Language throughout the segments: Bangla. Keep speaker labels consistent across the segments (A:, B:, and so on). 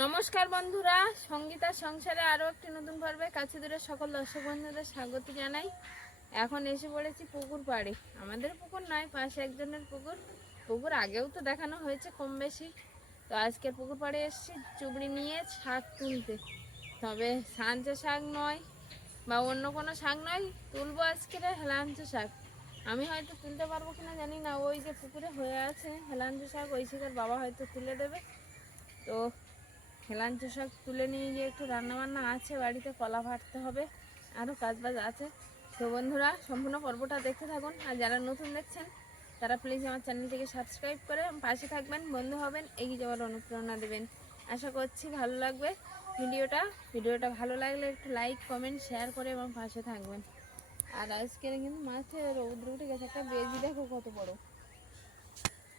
A: নমস্কার বন্ধুরা, সঙ্গীতা সংসারে আরও একটি নতুন পর্বে কাছে দূরে সকল দর্শক বন্ধুদের স্বাগত জানাই। এখন এসে পড়েছি পুকুর পাড়ে। আমাদের পুকুর নয়, পাশে একজনের পুকুর। পুকুর আগেও তো দেখানো হয়েছে কম বেশি। তো আজকে পুকুর পাড়ে এসেছি, চুবড়ি নিয়ে শাক তুলতে। তবে সাঞ্চা শাক নয় বা অন্য কোনো শাক নয়, তুলবো আজকে হেলাঞ্চো শাক। আমি হয়তো তুলতে পারব কিনা জানি না, ওই যে পুকুরে হয়ে আছে হেলাঞ্চো শাক, ওই শাকের বাবা হয়তো তুলে দেবে। তো হেলাঞ্চো শাক তুলে নিয়ে গিয়ে একটু রান্নাবান্না আছে, বাড়িতে কলা ভাটতে হবে আরও কাজবাজ আছে। তো বন্ধুরা, সম্পূর্ণ পর্বটা দেখতে থাকুন, আর যারা নতুন দেখছেন, তারা প্লিজ আমার চ্যানেলটিকে সাবস্ক্রাইব করে পাশে থাকবেন, বন্ধু হবেন, এগিয়ে যাওয়ার অনুপ্রেরণা দেবেন। আশা করছি ভালো লাগবে ভিডিওটা। ভিডিওটা ভালো লাগলে একটু লাইক কমেন্ট শেয়ার করে এবং পাশে থাকবেন। আর আজকের কিন্তু মাছে রৌদ্র উঠে গেছে, একটা বেজি দেখো কত বড়।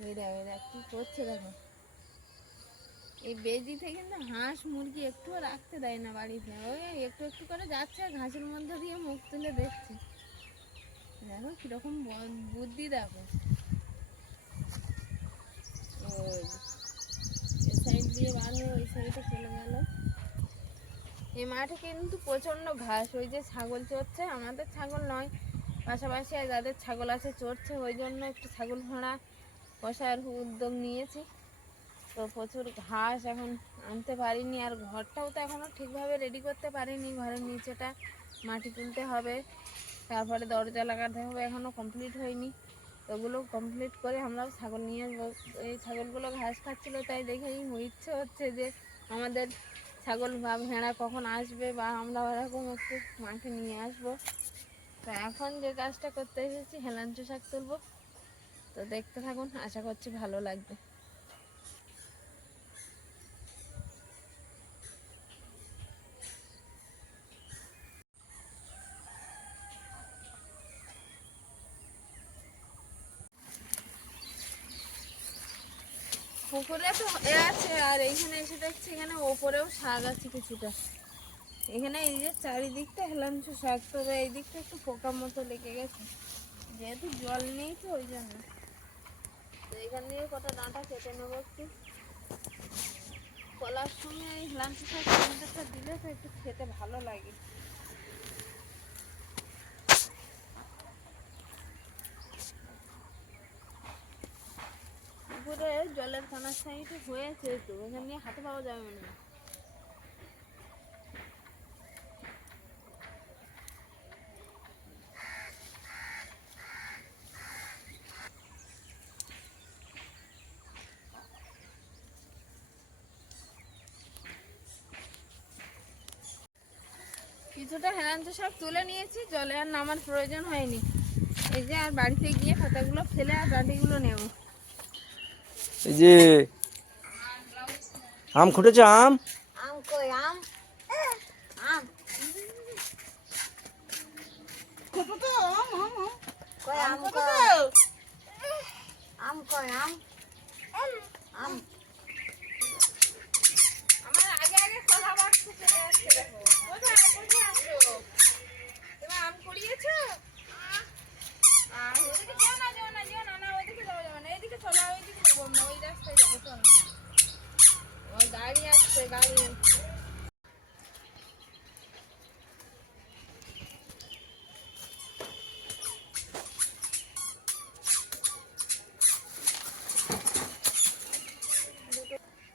A: এই দেখো দেখ, কি করছে দেখো। এই বেজিতে কিন্তু হাঁস মুরগি একটুও রাখতে দেয় না বাড়িতে। ওই একটু একটু করে যাচ্ছে ঘাসের মধ্যে দিয়ে মুখ তুলে দেখছে। দেখো কীরকম বুদ্ধি দেখো। সাইড দিয়ে ওই চলে এই মাঠে কিন্তু প্রচণ্ড ঘাস। ওই যে ছাগল চড়ছে, আমাদের ছাগল নয়, পাশাপাশি যাদের ছাগল আছে চড়ছে, ওই জন্য একটু ছাগল ভাড়া বসার উদ্যোগ নিয়েছি। তো প্রচুর ঘাস এখন আনতে পারিনি আর ঘরটাও তো এখনও ঠিকভাবে রেডি করতে পারিনি। ঘরের নিচেটা মাটি তুলতে হবে। তারপরে দরজা লাগাতে হবে এখনও কমপ্লিট হয়নি। তো ওগুলো কমপ্লিট করে আমরাও ছাগল নিয়ে আসব। এই ছাগলগুলো ঘাস খাচ্ছিলো, তাই দেখেই ইচ্ছে হচ্ছে যে আমাদের ছাগল বা ভেড়া কখন আসবে বা আমরা ওরকম একটু মাঠে নিয়ে আসব। তো এখন যে কাজটা করতে এসেছি হেলাঞ্চো শাক তুলবো। তো দেখতে থাকুন, আশা করছি ভালো লাগবে পুকুরে তো এ আছে আর এইখানে এসে দেখছি এখানে ওপরেও শাক আছে কিছুটা। এখানে এই যে চারিদিকটা হেলাঞ্চো শাক, তবে এই দিকটা একটু পোকা মতো লেগে গেছে। যেহেতু জল নেই তো, ওই জন্য। তো এখান দিয়ে কটা ডাঁটা কেটে নেব একটু। কলার সঙ্গে এই হেলাঞ্চো শাক দিলে তো একটু খেতে ভালো লাগে। পুকুরে জলের কানার সাইডে হয়েছে তো, এখান দিয়ে হাতে পাওয়া যাবে হয় কিছুটা হেলাঞ্চ সব তুলে নিয়েছি, জলে আর নামার প্রয়োজন হয়নি। এই যে আর বাড়িতে গিয়ে পাতাগুলো ফেলে আর ডাঁটিগুলো নেব।
B: এই যে আম খুঁটেছে আম
C: আম কই আম আম কই আম কই আম কই আম আম
A: আমার আগে আগে কলা বাড়তে চলে আসছে দেখো কোথায় কোথায় আসছো তুমি আম কুড়িয়েছো আর ওদিকে যেও না যেও না যেও না না ওইদিকে যাওয়া যাবে না এইদিকে চলো ওইদিকে যাব আমরা ওই রাস্তায় যাব চলো ওই গাড়ি আসছে গাড়ি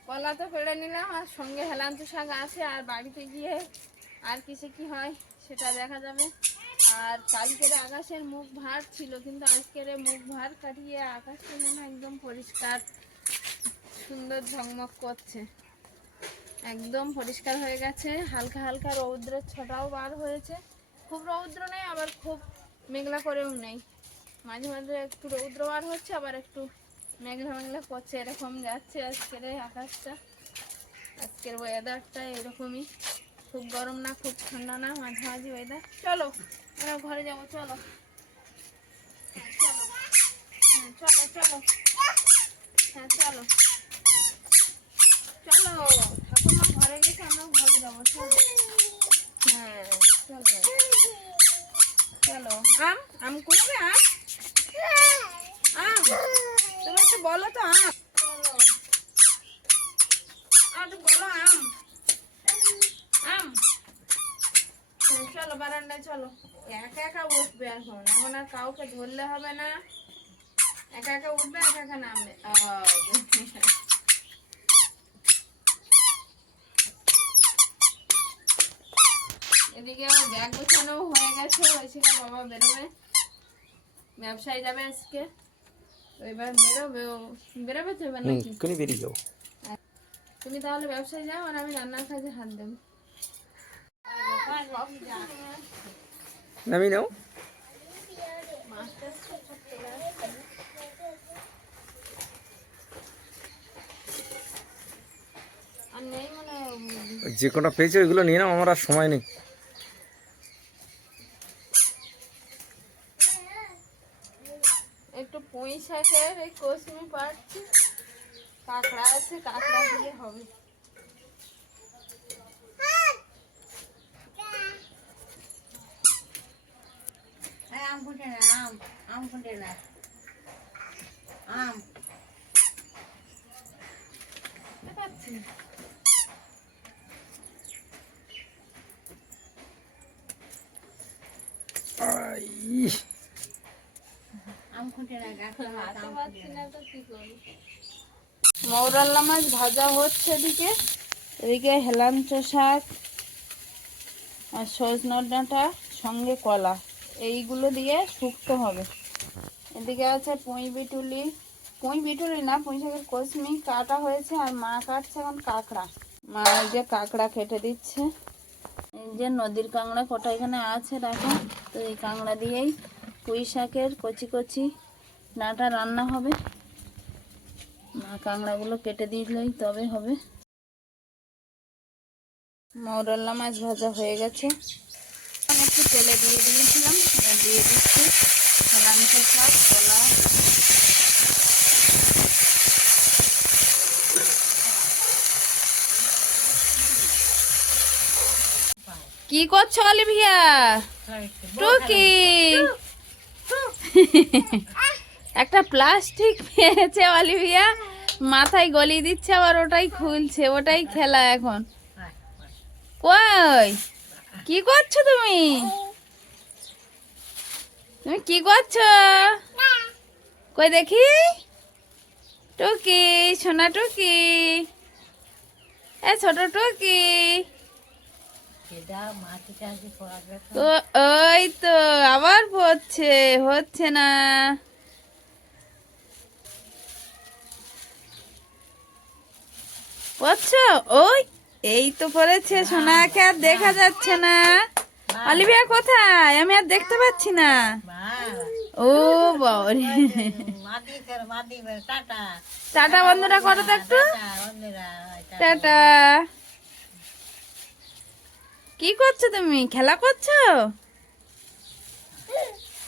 A: কলা তো পেড়ে নিলাম, আর সঙ্গে হেলান্ত শাক আছে, আর বাড়িতে গিয়ে আর কিসে কি হয় সেটা দেখা যাবে। আর কালকের আকাশের মুখ ভার ছিল, কিন্তু আজকের মুখ ভার কাটিয়ে আকাশটা যেন একদম পরিষ্কার, সুন্দর ঝকমক করছে। একদম পরিষ্কার হয়ে গেছে। হালকা হালকা রৌদ্রের ছটাও বার হয়েছে। খুব রৌদ্র নেই, আবার খুব মেঘলা করেও নেই। মাঝে মাঝে একটু রৌদ্র বার হচ্ছে, আবার একটু মেঘলা মেঘলা করছে, এরকম যাচ্ছে আজকের আকাশটা। আজকের ওয়েদারটা এরকমই। খুব গরম না, খুব ঠান্ডা না, মাঝামাঝি ওয়েদার চলো, আমরা ঘরে যাব চলো চলো। হ্যাঁ চলো চলো। হ্যাঁ চলো। চলো। হ্যাঁ চলো। আম? আম করবে আম? আম? তুমি বলো তো, আম।
C: বলো আম।
A: আম? চলো, বারান্দায় চলো। একা একা উঠবে এখন। এখন আর কাউকে ধরলে হবে না। একা একা উঠবে, একা একা নামবে। এদিকে ব্যাগ গোছানো হয়ে গেছে ওইদিকে বাবা বেরোবে। ব্যবসায় যাবে আজকে। এবার বেরোবে ও। বেরোবে তো এবার নাকি?
B: বেরিয়ে যাও
A: তুমি তাহলে ব্যবসায় যাও আর আমি রান্নার কাজে হাত দেবো।
B: নামি নাও।
A: মনে
B: যে কটা পেয়েছ ওইগুলো নিয়ে নাও আমার আর সময় নেই।
A: পুঁই শাকের এই কসমি পাচ্ছি কাঁকড়া আছে কাঁকড়া দিয়ে হবে।
C: এই আম ফুটে না আম আম ফুটে না। আম।
A: পাচ্ছি না।
B: আই,
C: আম ফুটে না গাছে
A: হাতে পাচ্ছি না তো কি করি মৌরাল্লা মাছ ভাজা হচ্ছে এদিকে। এদিকে হেলাঞ্চ শাক আর সজনার ডাঁটা, সঙ্গে কলা। এইগুলো দিয়ে শুক্তো হবে। এদিকে আছে পুঁই বিটুলি। পুঁই বিটুলি না, পুঁই শাকের কসমি কাটা হয়েছে আর মা কাটছে এখন কাঁকড়া। মা যে কাঁকড়া কেটে দিচ্ছে। এই যে নদীর কাঁকড়া কটা এখানে আছে দেখো। তো এই কাঁকড়া দিয়েই পুঁই শাকের কচি কচি ডাঁটা রান্না হবে। মা কাঁকড়াগুলো কেটে দিলেই তবে হবে। মৌরল্লা মাছ ভাজা হয়ে গেছে। আমি একটু তেলে দিয়ে দিয়েছিলাম। দিয়ে দিচ্ছি শাক কলা। কি করছ অলিভিয়া? টুকি? একটা প্লাস্টিক পেয়েছে অলিভিয়া। মাথায় গলিয়ে দিচ্ছে, আবার ওটাই খুলছে, ওটাই খেলা এখন। কই? কি করছ তুমি? তুমি কি করছ? কই দেখি? টুকি, সোনা টুকি। এ, ছোট টুকি। ওই তো, আবার পড়ছে, হচ্ছে না। পড়ছো ওই, এই তো পড়েছে সোনাকে আর দেখা যাচ্ছে না। অলিভিয়া কোথায়? আমি আর দেখতে পাচ্ছি না। ও বাবারে।
C: টাটা
A: বন্ধুরা, করো তো একটু।
C: টাটা।
A: কি করছ তুমি? খেলা করছ?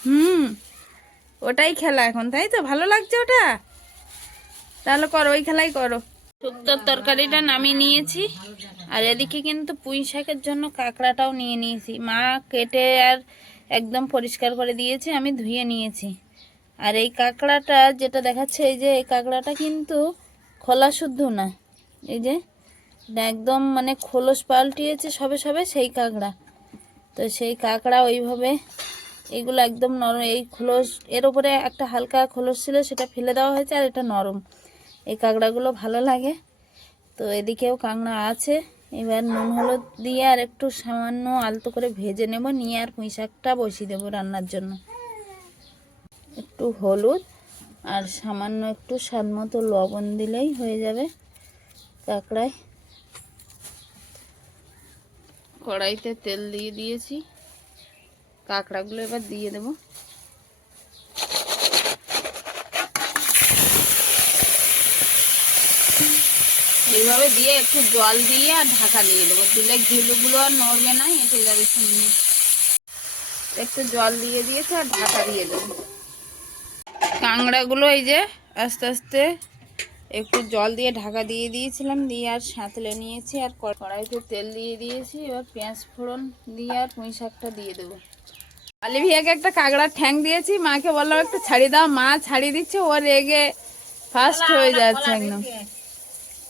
A: হুম, ওটাই খেলা এখন, তাই তো? ভালো লাগছে ওটা? তাহলে করো, ওই খেলাই করো। শুক্তোর তরকারিটা নামিয়ে নিয়েছি। আর এদিকে কিন্তু পুঁই শাকের জন্য কাঁকড়াটাও নিয়ে নিয়েছি। মা কেটে আর একদম পরিষ্কার করে দিয়েছে, আমি ধুয়ে নিয়েছি। আর এই কাঁকড়াটা যেটা দেখাচ্ছে, এই যে এই কাঁকড়াটা কিন্তু খোলা শুদ্ধ না। এই যে একদম মানে খোলস পাল্টিয়েছে সবে সবে সেই কাঁকড়া। তো সেই কাঁকড়া ওইভাবে এইগুলো একদম নরম, এই খোলস, এর উপরে একটা হালকা খোলস ছিল, সেটা ফেলে দেওয়া হয়েছে আর এটা নরম। এই কাঁকড়াগুলো ভালো লাগে। তো এদিকেও কাঁকড়া আছে। এবার নুন হলুদ দিয়ে আর একটু সামান্য আলতো করে ভেজে নেব। নিয়ে আর পুঁই শাকটা বসিয়ে দেবো রান্নার জন্য। একটু হলুদ আর সামান্য একটু স্বাদ মতো লবণ দিলেই হয়ে যাবে কাঁকড়ায়। কড়াইতে তেল দিয়ে দিয়েছি। কাঁকড়াগুলো এবার দিয়ে দেব। এইভাবে দিয়ে একটু জল দিয়ে আর ঢাকা দিয়ে দেবো। দিলে ঘিলুগুলো আর নড়বে না এঁটে যাবে সঙ্গে একটু জল দিয়ে দিয়েছে আর ঢাকা দিয়ে দেবো। কাঁকড়াগুলো এই যে আস্তে আস্তে একটু জল দিয়ে ঢাকা দিয়ে দিয়েছিলাম দিয়ে আর সাঁতলে নিয়েছি আর কড়াইতে তেল দিয়ে দিয়েছি। এবার পেঁয়াজ ফোড়ন দিয়ে আর পুঁই শাকটা দিয়ে দেবো। আলি আলিভিয়াকে একটা কাঁকড়ার ঠ্যাং দিয়েছি মাকে বললাম একটু ছাড়িয়ে দাও। মা ছাড়িয়ে দিচ্ছে ও রেগে ফার্স্ট হয়ে যাচ্ছে একদম
C: এটা এটা এটা ওটা খোলা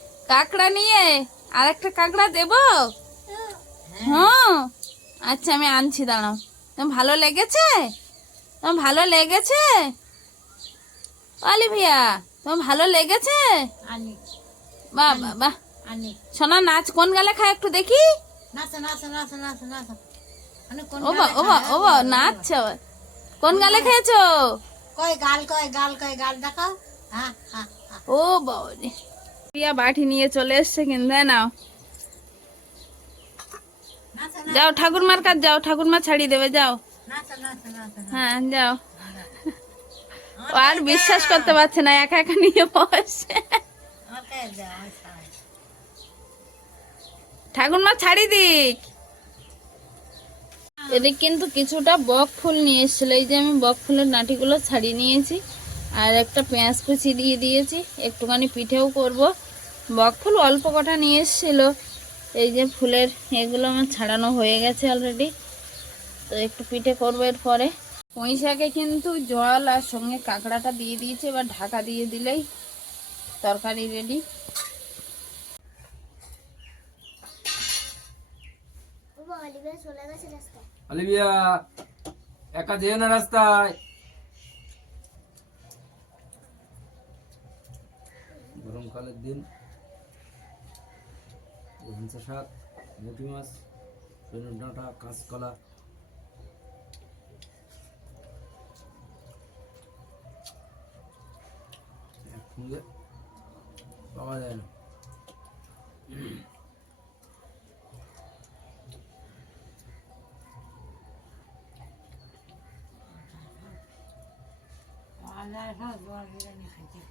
A: কাকড়া নিয়ে আর একটা কাঁকড়া দেবো? হ্যাঁ আচ্ছা আমি আনছি দাঁড়াও। তোমার ভালো লেগেছে? তোমার ভালো লেগেছে? অলিভিয়া তোমার ভালো লেগেছে? বাহ বাহ বাহ। সোনা নাচ কোন গালে খায় একটু দেখি?
C: নাচো মানে কোন
A: গালে খেয়েছো?
C: কয় গাল কয় গাল কয় গাল দেখাও
A: ও বাবারে। প্রিয়া বাটি নিয়ে চলে এসছে কিন্তু নাও যাও, ঠাকুরমার কাজ যাও, ঠাকুরমা ছাড়িয়ে দেবে, যাও। হ্যাঁ যাও। আর বিশ্বাস করতে পারছে না, একা একা নিয়ে বসে। ঠাকুরমা, ছাড়ি দিক। এদিক কিন্তু কিছুটা বক ফুল নিয়ে এসেছিল, এই যে আমি বক ফুলের নাটিগুলো ছাড়িয়ে নিয়েছি। আর একটা পেঁয়াজ কুচি দিয়ে দিয়েছি। একটুখানি পিঠেও করব। বক ফুল অল্প কটা নিয়ে এসেছিল। এই যে ফুলের এগুলো আমার ছাড়ানো হয়ে গেছে অলরেডি তো একটু পিঠে করব এরপরে। পুঁই শাকে কিন্তু জল আর সঙ্গে কাঁকড়াটা দিয়ে দিয়েছে এবার ঢাকা দিয়ে দিলেই তরকারি রেডি
B: অলিভিয়া একা যেও না রাস্তায়। গরমকালের দিন। হিংসা শাক মুটি মাছ বেগুন ডাঁটা কাঁচকলা। পাওয়া যায় না।
C: আল্লাহ খাইছে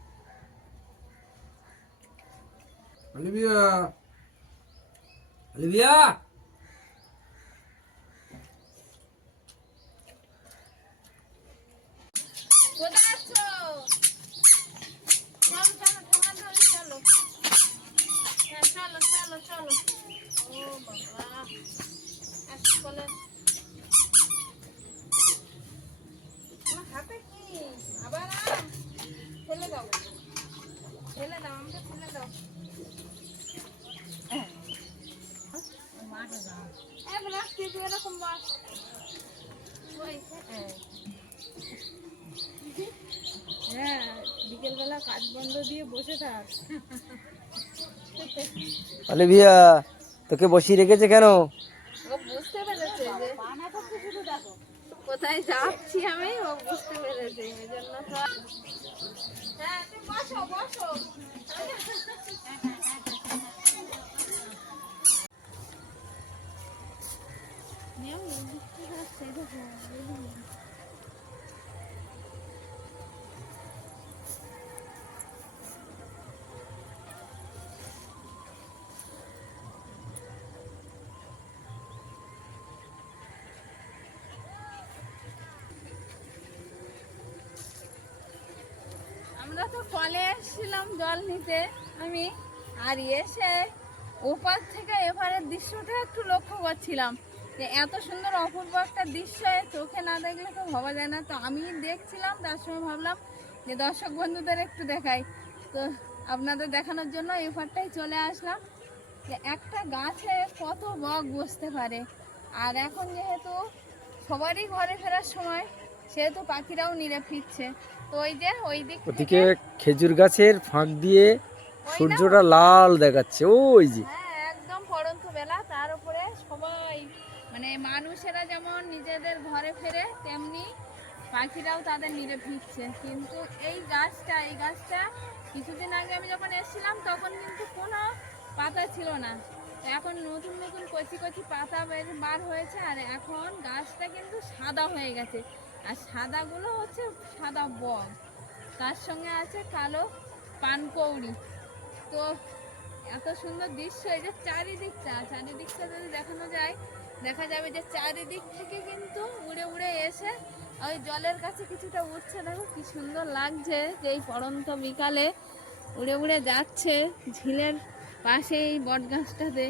A: হাতে কি? আবার আম? ফেলে দাও। ফেলে দাও আমাকে ফেলে দাও
C: মাঠে যাও
A: এক রাখছি তুই এরকম বস ওই হ্যাঁ হ্যাঁ বিকেলবেলা কাজ বন্ধ দিয়ে বসে থাক
B: অলিভিয়া তোকে বসিয়ে রেখেছে কেন?
A: ও বুঝতে পেরেছে যে কোথায় যাচ্ছি আমি ও বুঝতে পেরেছে এই জন্য তো। হ্যাঁ বসো বসো। আমরা তো কলে এসেছিলাম জল নিতে। আমি আর এসে ওপার থেকে এপারের দৃশ্যটা একটু লক্ষ্য করছিলাম। যে এত সুন্দর অপূর্ব একটা দৃশ্য চোখে না দেখলে তো ভাবা যায় না। তো আমি দেখছিলাম তার সময় ভাবলাম যে দর্শক বন্ধুদের একটু দেখাই। তো আপনাদের দেখানোর জন্য এপারটাই চলে আসলাম। যে একটা গাছে কত বক বসতে পারে। আর এখন যেহেতু সবারই ঘরে ফেরার সময় সেহেতু পাখিরাও নিরে ফিরছে। তো ওই যে ওই দিক
B: ওদিকে খেজুর গাছের ফাঁক দিয়ে সূর্যটা লাল দেখাচ্ছে। ওই যে
A: হ্যাঁ একদম পড়ন্ত বেলা তার উপরে সবাই মানে মানুষেরা যেমন নিজেদের ঘরে ফেরে, তেমনি পাখিরাও তাদের নিরে ফিরছে। কিন্তু এই গাছটা এই গাছটা কিছুদিন আগে আমি যখন এসেছিলাম, তখন কিন্তু কোনো পাতা ছিল না। এখন নতুন নতুন কচি কচি পাতা বের, বার হয়েছে, আর এখন গাছটা কিন্তু সাদা হয়ে গেছে। আর সাদাগুলো হচ্ছে সাদা বগ তার সঙ্গে আছে কালো পানকৌড়ি। তো এত সুন্দর দৃশ্য, এই যে চারিদিকটা চারিদিকটা যদি দেখানো যায় দেখা যাবে যে চারিদিক থেকে কিন্তু উড়ে উড়ে এসে ওই জলের কাছে কিছুটা উঠছে। দেখো কি সুন্দর লাগছে যে এই পড়ন্ত বিকালে উড়ে উড়ে যাচ্ছে ঝিলের পাশে এই বট গাছটাতে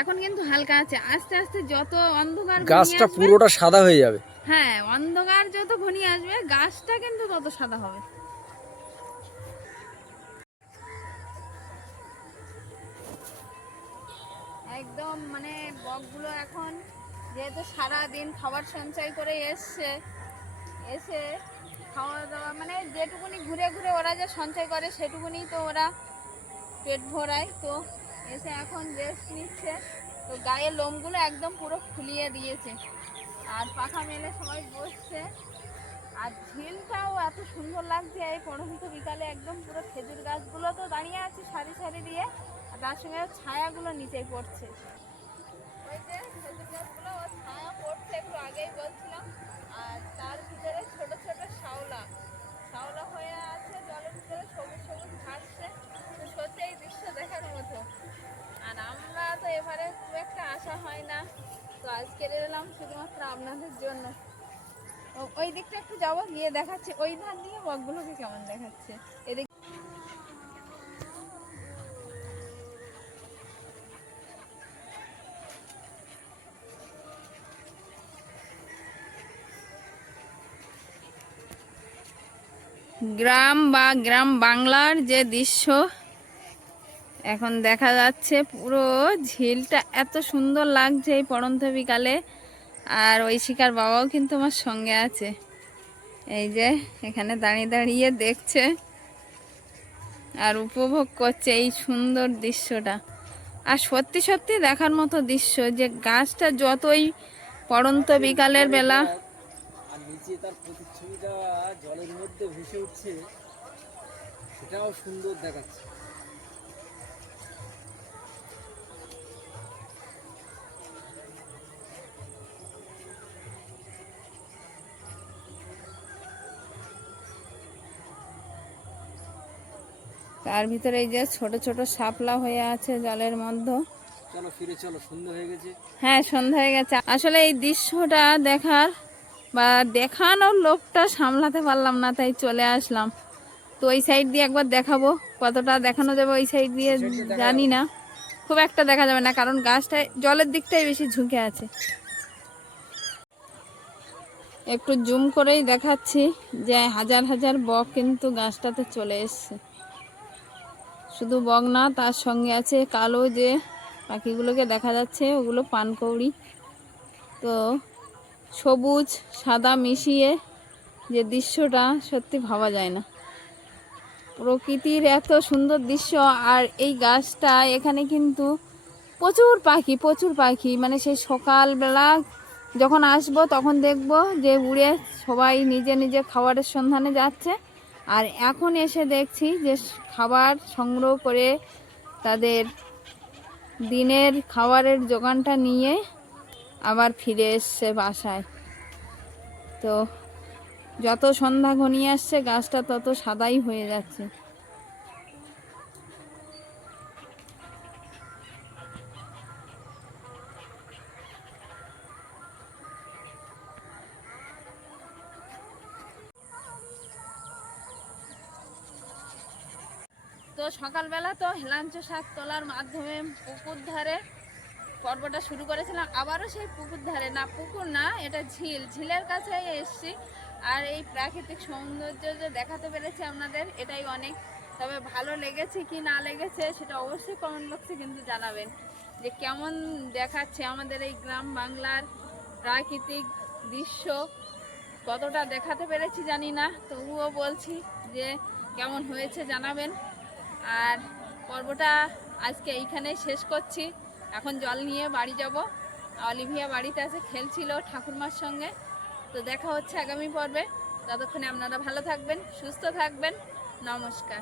A: এখন কিন্তু হালকা আছে। আস্তে আস্তে যত অন্ধকার
B: গাছটা পুরোটা সাদা হয়ে যাবে।
A: হ্যাঁ অন্ধকার যত ঘনিয়ে আসবে গাছটা কিন্তু তত সাদা হবে। একদম মানে বকগুলো এখন যেহেতু সারা দিন খাবার সঞ্চয় করে এসছে, এসে খাওয়া দাওয়া মানে যেটুকুনি ঘুরে ঘুরে ওরা যে সঞ্চয় করে সেটুকুনি তো ওরা পেট ভরায়। তো এসে এখন রেস্ট নিচ্ছে। তো গায়ের লোমগুলো একদম পুরো ফুলিয়ে দিয়েছে। আর পাখা মেলে সবাই বসছে। আর ঝিলটাও এত সুন্দর লাগছে এই পড়ন্ত বিকালে একদম পুরো খেজুর গাছগুলো তো দাঁড়িয়ে আছে সারি সারি দিয়ে। তার ছায়াগুলো নিচে পড়ছে। ওই যে ছায়া একটু আগেই বলছিলাম। আর তার ভিতরে শাওলা শাওলা হয়ে আছে, জলের ভিতরে সবুজ সবুজ সত্যি এই দৃশ্য দেখার মতো। আর আমরা তো এবারে খুব একটা আশা হয় না। তো এলাম শুধুমাত্র আপনাদের জন্য। ওই দিকটা একটু যাব, গিয়ে দেখাচ্ছে। ওই ধার দিয়ে বকগুলোকে কেমন দেখাচ্ছে? এদিক গ্রাম বা গ্রাম বাংলার যে দৃশ্য, এখন দেখা যাচ্ছে পুরো ঝিলটা এত সুন্দর লাগছে এই পড়ন্ত বিকালে আর ওই শিকার বাবাও কিন্তু আমার সঙ্গে আছে। এই যে, এখানে দাঁড়িয়ে দাঁড়িয়ে দেখছে আর উপভোগ করছে এই সুন্দর দৃশ্যটা। আর সত্যি সত্যি দেখার মতো দৃশ্য যে গাছটা যতই পড়ন্ত বিকালের বেলা
B: তার জলের মধ্যে ভেসে উঠছে সেটাও সুন্দর দেখাচ্ছে।
A: তার ভিতরে এই যে ছোট ছোট শাপলা হয়ে আছে জলের মধ্যে।
B: চলো ফিরে চলো সুন্দর হয়ে গেছে।
A: হ্যাঁ সন্ধ্যা হয়ে গেছে। আসলে এই দৃশ্যটা দেখার বা দেখানোর লোকটা সামলাতে পারলাম না তাই চলে আসলাম। তো ওই সাইড দিয়ে একবার দেখাবো কতটা দেখানো যাবে ওই সাইড দিয়ে জানি না। খুব একটা দেখা যাবে না কারণ গাছটা জলের দিকটাই বেশি ঝুঁকে আছে। একটু জুম করেই দেখাচ্ছি যে হাজার হাজার বক কিন্তু গাছটাতে চলে এসছে। শুধু বক না তার সঙ্গে আছে কালো যে পাখিগুলোকে দেখা যাচ্ছে ওগুলো পানকৌড়ি। তো সবুজ, সাদা মিশিয়ে যে দৃশ্যটা সত্যি ভাবা যায় না। প্রকৃতির এত সুন্দর দৃশ্য আর এই গাছটা, এখানে কিন্তু প্রচুর পাখি প্রচুর পাখি। মানে সেই সকালবেলা যখন আসব তখন দেখব যে উড়ে সবাই নিজে নিজে খাবারের সন্ধানে যাচ্ছে। আর এখন এসে দেখছি যে খাবার সংগ্রহ করে তাদের দিনের খাবারের যোগানটা নিয়ে আবার ফিরে এসছে বাসায়। তো যত সন্ধ্যা ঘনিয়ে আসছে, গাছটা তত সাদাই হয়ে যাচ্ছে। তো সকালবেলা তো হেলাঞ্চ শাক তোলার মাধ্যমে পুকুর ধারে পর্বটা শুরু করেছিলাম, আবারও সেই পুকুর ধারে। না, পুকুর না, এটা ঝিল। ঝিলের কাছে এসছি। আর এই প্রাকৃতিক সৌন্দর্য যে দেখাতে পেরেছি আপনাদের, এটাই অনেক। তবে ভালো লেগেছে কি না লেগেছে, সেটা অবশ্যই কমেন্ট বক্সে কিন্তু জানাবেন। যে কেমন দেখাচ্ছে আমাদের এই গ্রাম বাংলার প্রাকৃতিক দৃশ্য। কতটা দেখাতে পেরেছি জানি না, তবুও বলছি যে কেমন হয়েছে জানাবেন। আর পর্বটা আজকে এইখানেই শেষ করছি। এখন জল নিয়ে বাড়ি যাব। অলিভিয়া বাড়িতে আছে, খেলছিল ঠাকুরমার সঙ্গে। তো দেখা হচ্ছে আগামী পর্বে। ততক্ষণে আপনারা ভালো থাকবেন, সুস্থ থাকবেন। নমস্কার।